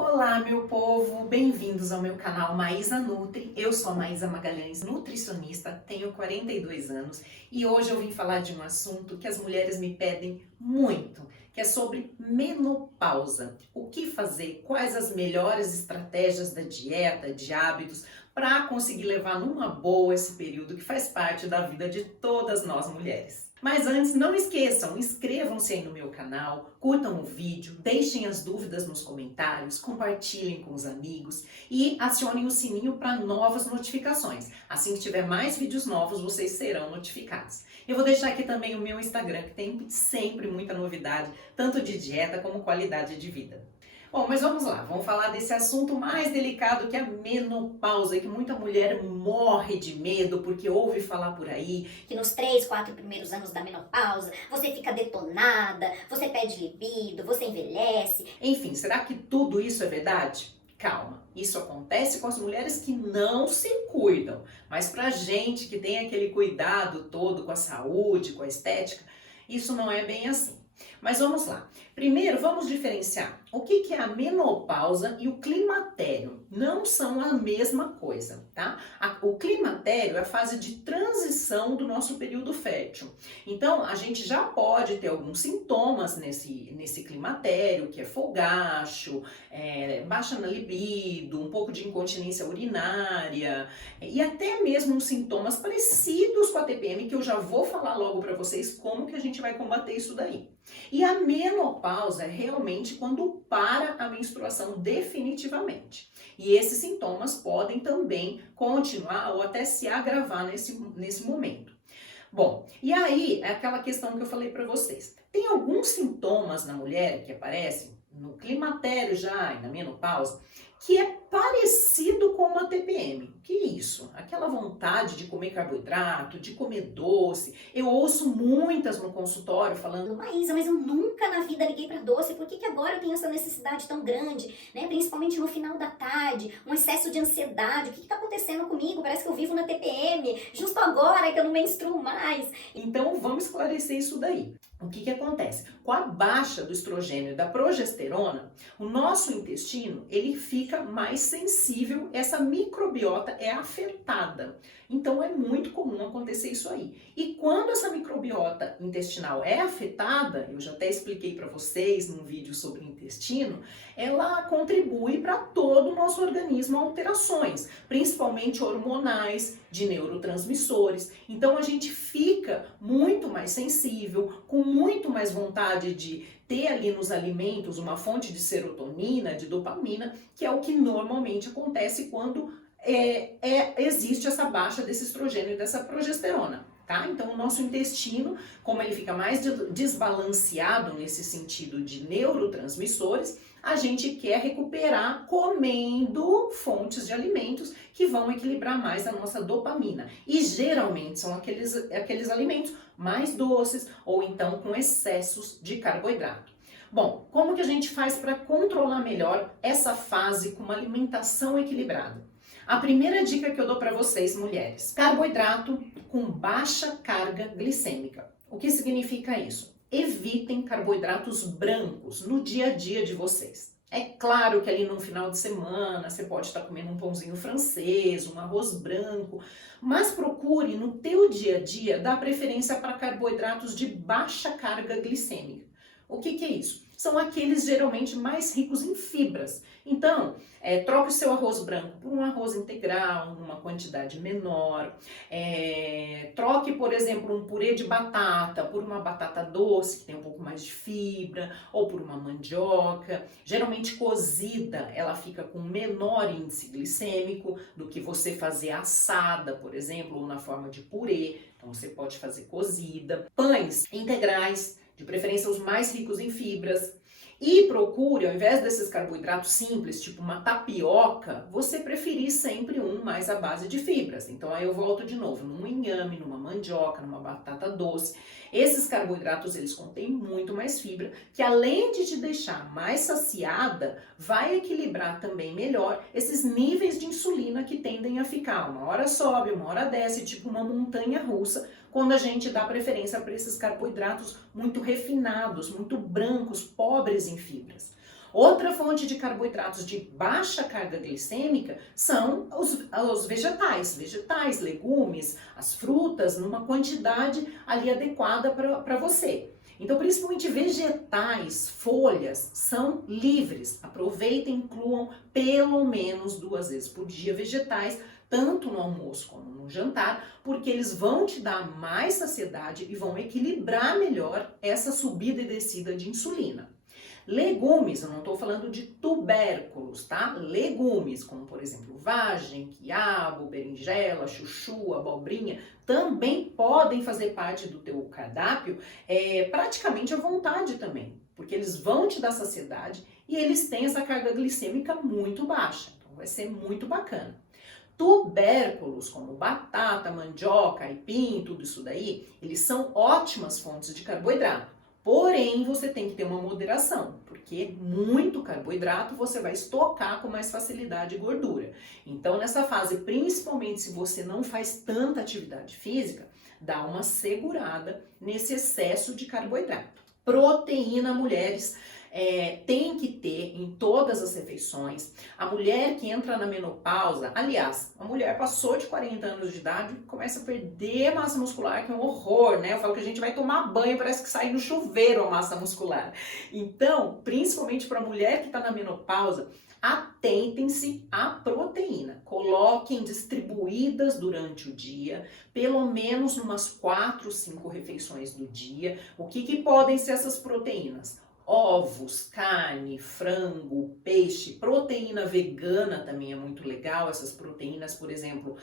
Olá, meu povo! Bem-vindos ao meu canal Maísa Nutri. Eu sou a Maísa Magalhães, nutricionista, tenho 42 anos e hoje eu vim falar de um assunto que as mulheres me pedem muito, que é sobre menopausa. O que fazer? Quais as melhores estratégias da dieta, de hábitos, para conseguir levar numa boa esse período que faz parte da vida de todas nós mulheres. Mas antes, não esqueçam, inscrevam-se aí no meu canal, curtam o vídeo, deixem as dúvidas nos comentários, compartilhem com os amigos e acionem o sininho para novas notificações. Assim que tiver mais vídeos novos, vocês serão notificados. Eu vou deixar aqui também o meu Instagram, que tem sempre muita novidade, tanto de dieta como qualidade de vida. Bom, mas vamos lá, vamos falar desse assunto mais delicado que é a menopausa, que muita mulher morre de medo porque ouve falar por aí Que nos 3, 4 primeiros anos da menopausa, você fica detonada, você perde libido, você envelhece. Enfim, será que tudo isso é verdade? Calma, isso acontece com as mulheres que não se cuidam, mas pra gente que tem aquele cuidado todo com a saúde, com a estética, isso não é bem assim. Mas vamos lá. Primeiro, vamos diferenciar o que é a menopausa e o climatério. Não são a mesma coisa, tá? O climatério é a fase de transição do nosso período fértil. Então, a gente já pode ter alguns sintomas nesse climatério, que é fogacho, baixa na libido, um pouco de incontinência urinária e até mesmo uns sintomas parecidos com a TPM, que eu já vou falar logo para vocês como que a gente vai combater isso daí. E a menopausa é realmente quando para a menstruação definitivamente. E esses sintomas podem também continuar ou até se agravar nesse momento. Bom, e aí é aquela questão que eu falei para vocês. Tem alguns sintomas na mulher que aparecem no climatério já e na menopausa que é parecido com uma TPM. O que é isso? Aquela vontade de comer carboidrato, de comer doce. Eu ouço muitas no consultório falando: Maísa, mas eu nunca na vida liguei para doce, por que agora eu tenho essa necessidade tão grande, né? Principalmente no final da tarde, um excesso de ansiedade, o que está acontecendo comigo? Parece que eu vivo na TPM, justo agora que eu não menstruo mais. Então vamos esclarecer isso daí. O que acontece? Com a baixa do estrogênio e da progesterona, o nosso intestino ele fica mais sensível, essa microbiota é afetada. Então é muito comum acontecer isso aí. E quando essa microbiota intestinal é afetada, eu já até expliquei para vocês num vídeo sobre o intestino, ela contribui para todo o nosso organismo alterações, principalmente hormonais, de neurotransmissores. Então a gente fica muito mais sensível, com muito mais vontade de ter ali nos alimentos uma fonte de serotonina, de dopamina, que é o que normalmente acontece quando existe essa baixa desse estrogênio e dessa progesterona. Tá? Então o nosso intestino, como ele fica mais desbalanceado nesse sentido de neurotransmissores, a gente quer recuperar comendo fontes de alimentos que vão equilibrar mais a nossa dopamina. E geralmente são aqueles alimentos mais doces ou então com excessos de carboidrato. Bom, como que a gente faz para controlar melhor essa fase com uma alimentação equilibrada? A primeira dica que eu dou para vocês, mulheres: carboidrato com baixa carga glicêmica. O que significa isso? Evitem carboidratos brancos no dia a dia de vocês. É claro que ali no final de semana você pode estar comendo um pãozinho francês, um arroz branco, mas procure no teu dia a dia dar preferência para carboidratos de baixa carga glicêmica. O que é isso? São aqueles geralmente mais ricos em fibras. Então, troque o seu arroz branco por um arroz integral, numa quantidade menor. Troque, por exemplo, um purê de batata por uma batata doce, que tem um pouco mais de fibra, ou por uma mandioca. Geralmente cozida, ela fica com menor índice glicêmico do que você fazer assada, por exemplo, ou na forma de purê. Então, você pode fazer cozida. Pães integrais, de preferência os mais ricos em fibras. E procure, ao invés desses carboidratos simples, tipo uma tapioca, você preferir sempre um mais à base de fibras. Então aí eu volto de novo, num inhame, numa mandioca, numa batata doce. Esses carboidratos, eles contêm muito mais fibra, que além de te deixar mais saciada, vai equilibrar também melhor esses níveis de insulina que tendem a ficar. Uma hora sobe, uma hora desce, tipo uma montanha russa, quando a gente dá preferência para esses carboidratos muito refinados, muito brancos, pobres em fibras. Outra fonte de carboidratos de baixa carga glicêmica são os vegetais, legumes, as frutas, numa quantidade ali adequada para você. Então, principalmente vegetais, folhas, são livres. Aproveitem e incluam pelo menos 2 vezes por dia vegetais, tanto no almoço como no jantar, porque eles vão te dar mais saciedade e vão equilibrar melhor essa subida e descida de insulina. Legumes, eu não estou falando de tubérculos, tá? Legumes, como por exemplo vagem, quiabo, berinjela, chuchu, abobrinha, também podem fazer parte do teu cardápio praticamente à vontade também, porque eles vão te dar saciedade e eles têm essa carga glicêmica muito baixa, então vai ser muito bacana. Tubérculos, como batata, mandioca, aipim, tudo isso daí, eles são ótimas fontes de carboidrato. Porém, você tem que ter uma moderação, porque muito carboidrato você vai estocar com mais facilidade gordura. Então, nessa fase, principalmente se você não faz tanta atividade física, dá uma segurada nesse excesso de carboidrato. Proteína, mulheres, tem que ter em todas as refeições. A mulher que entra na menopausa, aliás, a mulher passou de 40 anos de idade e começa a perder massa muscular, que é um horror, né? Eu falo que a gente vai tomar banho, parece que sai no chuveiro a massa muscular. Então, principalmente para a mulher que está na menopausa, atentem-se à proteína. Coloquem distribuídas durante o dia, pelo menos umas 4, 5 refeições do dia. O que podem ser essas proteínas? Ovos, carne, frango, peixe, proteína vegana também é muito legal. Essas proteínas, por exemplo,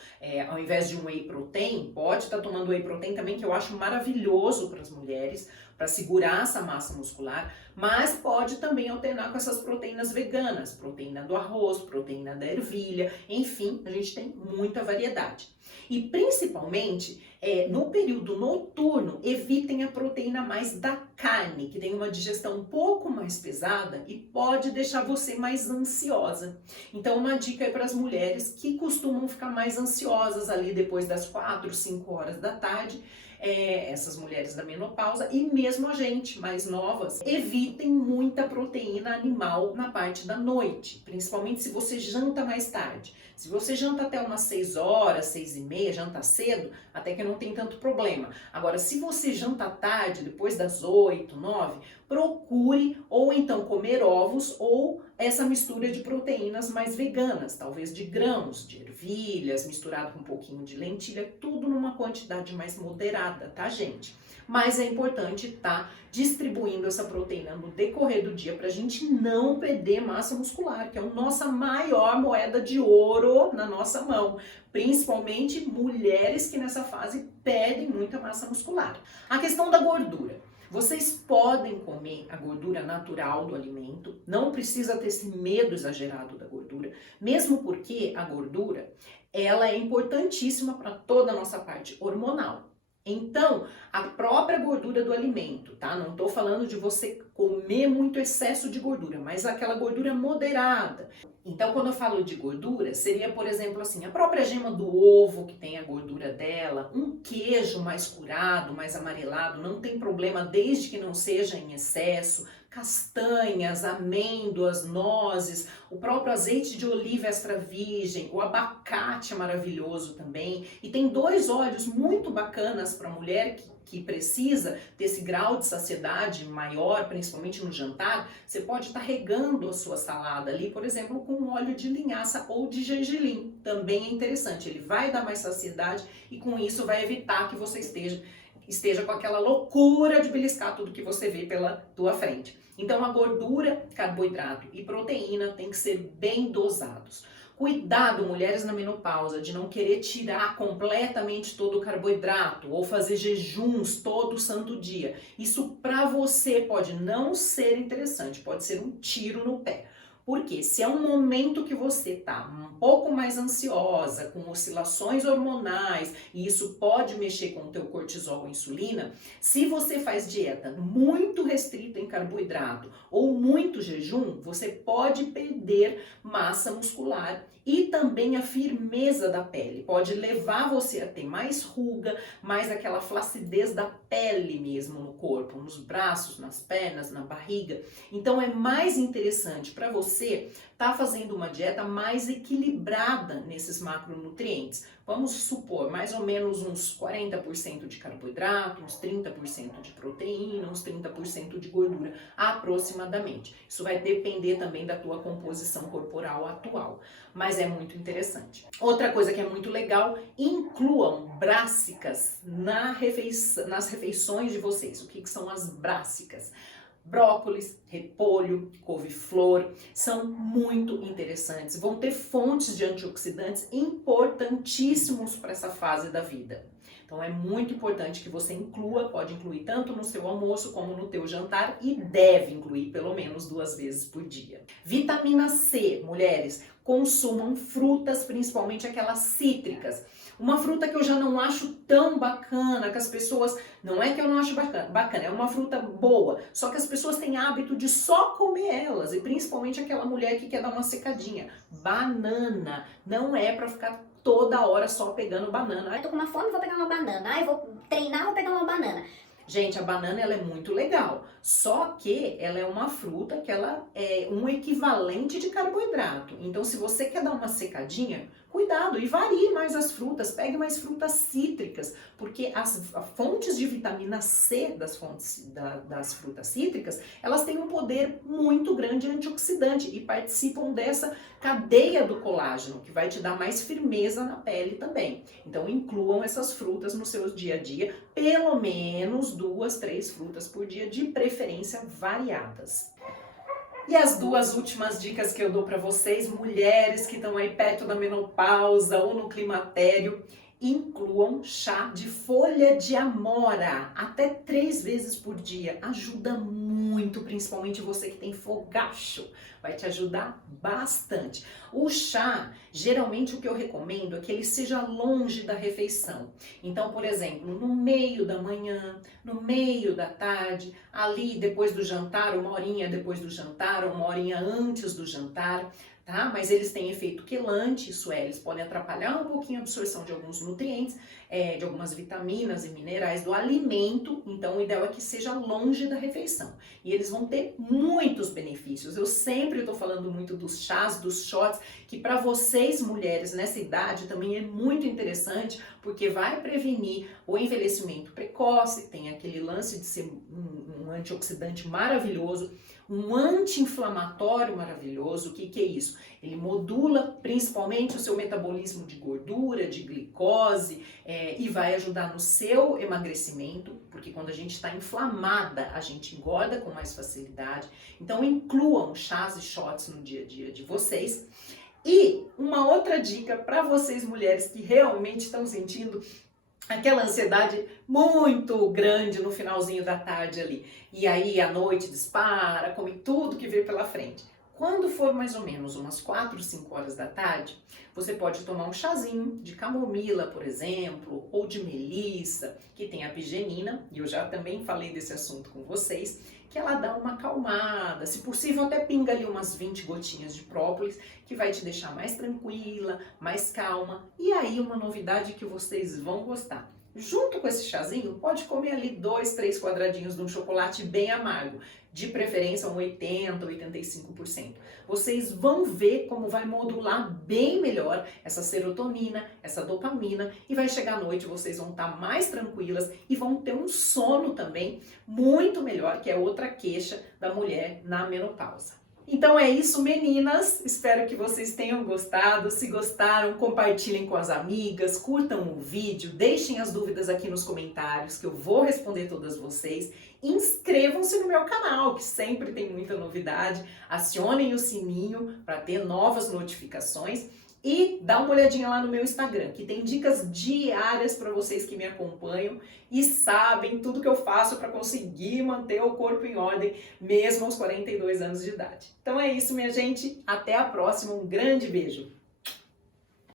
ao invés de um whey protein, pode estar tomando whey protein também, que eu acho maravilhoso para as mulheres, para segurar essa massa muscular, mas pode também alternar com essas proteínas veganas, proteína do arroz, proteína da ervilha, enfim, a gente tem muita variedade. E principalmente, no período noturno, evitem a proteína mais da carne, que tem uma digestão um pouco mais pesada e pode deixar você mais ansiosa. Então, uma dica aí para as mulheres que costumam ficar mais ansiosas ali depois das 4, 5 horas da tarde, essas mulheres da menopausa e mesmo a gente mais novas, evitem muita proteína animal na parte da noite, principalmente se você janta mais tarde. Se você janta até umas 6 horas, 6h30, janta cedo, até que não tem tanto problema. Agora, se você janta tarde, depois das 8, 9, procure ou então comer ovos ou essa mistura de proteínas mais veganas, talvez de grãos, de ervilhas, misturado com um pouquinho de lentilha, tudo numa quantidade mais moderada, tá, gente? Mas é importante estar distribuindo essa proteína no decorrer do dia para a gente não perder massa muscular, que é a nossa maior moeda de ouro na nossa mão. Principalmente mulheres que nessa fase perdem muita massa muscular. A questão da gordura. Vocês podem comer a gordura natural do alimento, não precisa ter esse medo exagerado da gordura, mesmo porque a gordura ela é importantíssima para toda a nossa parte hormonal. Então, a própria gordura do alimento, tá? Não estou falando de você comer muito excesso de gordura, mas aquela gordura moderada. Então, quando eu falo de gordura, seria, por exemplo, assim, a própria gema do ovo, que tem a gordura dela, um queijo mais curado, mais amarelado, não tem problema desde que não seja em excesso, castanhas, amêndoas, nozes, o próprio azeite de oliva extra virgem, o abacate é maravilhoso também. E tem 2 óleos muito bacanas para a mulher que precisa ter esse grau de saciedade maior, principalmente no jantar. Você pode estar regando a sua salada ali, por exemplo, com óleo de linhaça ou de gergelim. Também é interessante, ele vai dar mais saciedade e com isso vai evitar que você esteja com aquela loucura de beliscar tudo que você vê pela tua frente. Então a gordura, carboidrato e proteína tem que ser bem dosados. Cuidado, mulheres na menopausa, de não querer tirar completamente todo o carboidrato ou fazer jejuns todo santo dia. Isso para você pode não ser interessante, pode ser um tiro no pé. Por Porque se é um momento que você tá um pouco mais ansiosa, com oscilações hormonais, e isso pode mexer com o teu cortisol ou insulina, se você faz dieta muito restrita em carboidrato ou muito jejum, você pode perder massa muscular e também a firmeza da pele. Pode levar você a ter mais ruga, mais aquela flacidez da pele mesmo no corpo, nos braços, nas pernas, na barriga. Então é mais interessante para você estar fazendo uma dieta mais equilibrada nesses macronutrientes. Vamos supor, mais ou menos uns 40% de carboidrato, uns 30% de proteína, uns 30% de gordura, aproximadamente. Isso vai depender também da tua composição corporal atual, mas é muito interessante. Outra coisa que é muito legal, incluam brássicas nas refeições de vocês. O que são as brássicas? Brócolis, repolho, couve-flor, são muito interessantes. Vão ter fontes de antioxidantes importantíssimos para essa fase da vida. Então é muito importante que você inclua, pode incluir tanto no seu almoço como no teu jantar e deve incluir pelo menos 2 vezes por dia. Vitamina C, mulheres, consumam frutas, principalmente aquelas cítricas. Uma fruta que eu já não acho tão bacana, que as pessoas... Não é que eu não acho bacana, é uma fruta boa. Só que as pessoas têm hábito de só comer elas. E principalmente aquela mulher que quer dar uma secadinha. Banana. Não é pra ficar toda hora só pegando banana. Eu tô com uma fome, vou pegar uma banana. Eu vou treinar, vou pegar uma banana. Gente, a banana ela é muito legal, só que ela é uma fruta que ela é um equivalente de carboidrato. Então, se você quer dar uma secadinha, cuidado e varie mais as frutas, pegue mais frutas cítricas, porque as fontes de vitamina C das frutas cítricas, elas têm um poder muito grande antioxidante e participam dessa cadeia do colágeno, que vai te dar mais firmeza na pele também. Então, incluam essas frutas no seu dia a dia, pelo menos 2, 3 frutas por dia, de preferência variadas. E as 2 últimas dicas que eu dou para vocês, mulheres que estão aí perto da menopausa ou no climatério, incluam chá de folha de amora, até 3 vezes por dia. Ajuda muito, principalmente você que tem fogacho. Vai te ajudar bastante. O chá, geralmente o que eu recomendo é que ele seja longe da refeição. Então, por exemplo, no meio da manhã, no meio da tarde, ali depois do jantar, 1 horinha depois do jantar, 1 horinha antes do jantar, tá? Mas eles têm efeito quelante, isso é, eles podem atrapalhar um pouquinho a absorção de alguns nutrientes, de algumas vitaminas e minerais do alimento, então o ideal é que seja longe da refeição. E eles vão ter muitos benefícios. Eu sempre estou falando muito dos chás, dos shots, que para vocês mulheres nessa idade também é muito interessante, porque vai prevenir o envelhecimento precoce, tem aquele lance de ser um antioxidante maravilhoso, um anti-inflamatório maravilhoso. O que é isso? Ele modula principalmente o seu metabolismo de gordura, de glicose, e vai ajudar no seu emagrecimento, porque quando a gente está inflamada, a gente engorda com mais facilidade. Então incluam chás e shots no dia a dia de vocês. E uma outra dica para vocês mulheres que realmente estão sentindo aquela ansiedade muito grande no finalzinho da tarde ali. E aí a noite dispara, come tudo que vir pela frente. Quando for mais ou menos umas 4, 5 horas da tarde, você pode tomar um chazinho de camomila, por exemplo, ou de melissa, que tem a apigenina, e eu já também falei desse assunto com vocês, que ela dá uma acalmada, se possível até pinga ali umas 20 gotinhas de própolis, que vai te deixar mais tranquila, mais calma. E aí uma novidade que vocês vão gostar. Junto com esse chazinho, pode comer ali 2, 3 quadradinhos de um chocolate bem amargo, de preferência um 80, 85%. Vocês vão ver como vai modular bem melhor essa serotonina, essa dopamina, e vai chegar à noite, vocês vão estar mais tranquilas e vão ter um sono também muito melhor, que é outra queixa da mulher na menopausa. Então é isso, meninas. Espero que vocês tenham gostado. Se gostaram, compartilhem com as amigas, curtam o vídeo, deixem as dúvidas aqui nos comentários que eu vou responder todas vocês. Inscrevam-se no meu canal, que sempre tem muita novidade. Acionem o sininho para ter novas notificações. E dá uma olhadinha lá no meu Instagram, que tem dicas diárias para vocês que me acompanham e sabem tudo que eu faço para conseguir manter o corpo em ordem, mesmo aos 42 anos de idade. Então é isso, minha gente. Até a próxima. Um grande beijo.